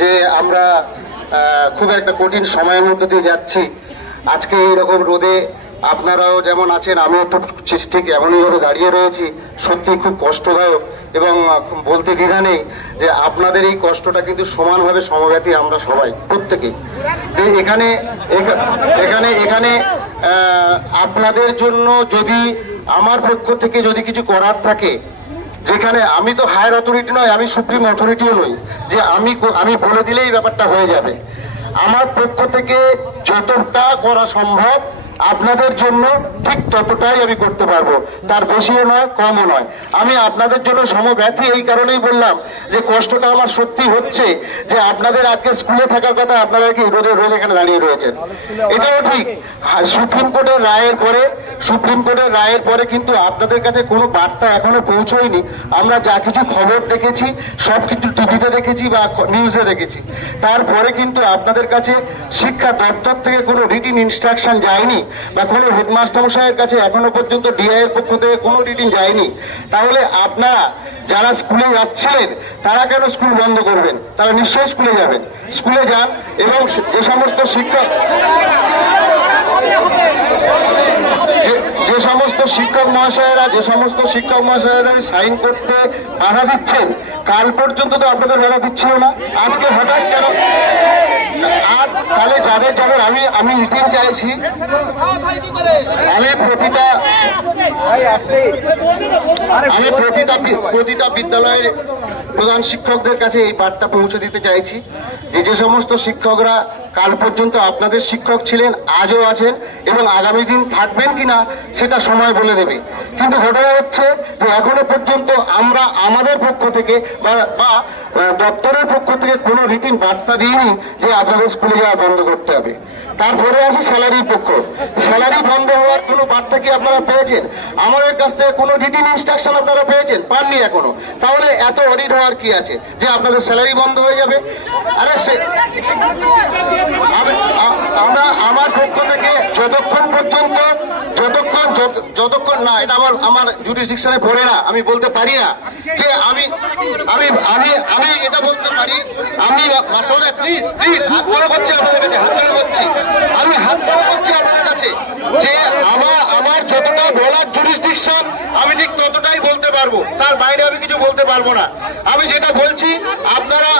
যে আমরা খুব একটা কঠিন সময়ের মধ্যে দিয়ে যাচ্ছি। আজকে এইরকম রোদে আপনারাও যেমন আছেন, আমিও তো ঠিক এমনইভাবে দাঁড়িয়ে রয়েছি। সত্যি খুব কষ্টদায়ক এবং বলতে দ্বিধা নেই যে আপনাদের এই কষ্টটা কিন্তু সমানভাবে সমব্যথী আমরা সবাই প্রত্যেকেই। যে এখানে এখানে এখানে আপনাদের জন্য যদি আমার পক্ষ থেকে যদি কিছু করার থাকে, যেখানে আমি তো হায়ার অথরিটি নয়, আমি সুপ্রিম অথরিটিও নই যে আমি বলে দিলেই ব্যাপারটা হয়ে যাবে। আমার পক্ষ থেকে যতটা করা সম্ভব আপনাদের জন্য ঠিক ততটাই আমি করতে পারবো, তার বেশিও নয় কমও নয়। আমি আপনাদের জন্য সমব্যথী এই কারণেই বললাম যে কষ্টটা আমার সত্যি হচ্ছে যে আপনাদের আজকে স্কুলে থাকার কথা, আপনারা কি রোদে এখানে দাঁড়িয়ে রয়েছেন। এটাও ঠিক, সুপ্রিম কোর্টের রায়ের পরে কিন্তু আপনাদের কাছে কোনো বার্তা এখনো পৌঁছয়নি। আমরা যা কিছু খবর দেখেছি সব কিছু টিভিতে দেখেছি বা নিউজে দেখেছি, তারপরে কিন্তু আপনাদের কাছে শিক্ষা দপ্তর থেকে কোনো রিটিন ইনস্ট্রাকশন যায়নি বা কোনো হেডমাস্টার মশাইয়ের কাছে এখনো পর্যন্ত ডিআই এর পক্ষ থেকে কোনো রিটিন যায়নি। তাহলে আপনারা যারা স্কুলে যাচ্ছিলেন তারা কেন স্কুল বন্ধ করবেন? তারা নিশ্চয়ই স্কুলে যাবেন, স্কুলে যান। এবং যে সমস্ত শিক্ষক মহাশয়েরা সাইন করতে বাধা দিচ্ছেন, কাল পর্যন্ত তো আপনাদের বাধা দিচ্ছিল না, আজকে হঠাৎ কেন? তাহলে যাদের আমি রিটিন চাইছি, আমি প্রতিটা বিদ্যালয়ের প্রধান শিক্ষকদের কাছে এই বার্তা পৌঁছে দিতে চাইছি যে সমস্ত শিক্ষকরা কাল পর্যন্ত আপনাদের শিক্ষক ছিলেন, আজও আছেন এবং আগামী দিন থাকবেন কিনা সেটা সময় বলে দেবে। কিন্তু ঘটনা হচ্ছে যে এখনো পর্যন্ত আমরা আমাদের পক্ষ থেকে বা দপ্তরের পক্ষ থেকে কোনো রিটিন বার্তা দিইনি যে আপনাদের স্কুলে যাওয়া বন্ধ করতে হবে। তারপরে আসি স্যালারির পক্ষ। স্যালারি বন্ধ হওয়ার কোনো বার্তা কি আপনারা পেয়েছেন? আমাদের কাছ থেকে কোনো রিটিন ইনস্ট্রাকশন আপনারা পেয়েছেন? পাননি এখনো। তাহলে এত অডিট হওয়ার কি আছে যে আপনাদের স্যালারি বন্ধ হয়ে যাবে? আরে আমার পক্ষ থেকে যতক্ষণ না এটা আমার জুডিসডিকশনে পড়ে না, আমি বলতে পারি না যে আমি এটা বলতে পারি। আমি হাত জোড়া করছি আপনাদের কাছে, আমি হাত জোড়া করছি আপনাদের কাছে যে আমার যতটা বলার জুডিসডিকশন আমি ঠিক ততটাই বলতে পারবো, তার বাইরে আমি কিছু বলতে পারবো না। আমি যেটা বলছি আপনারা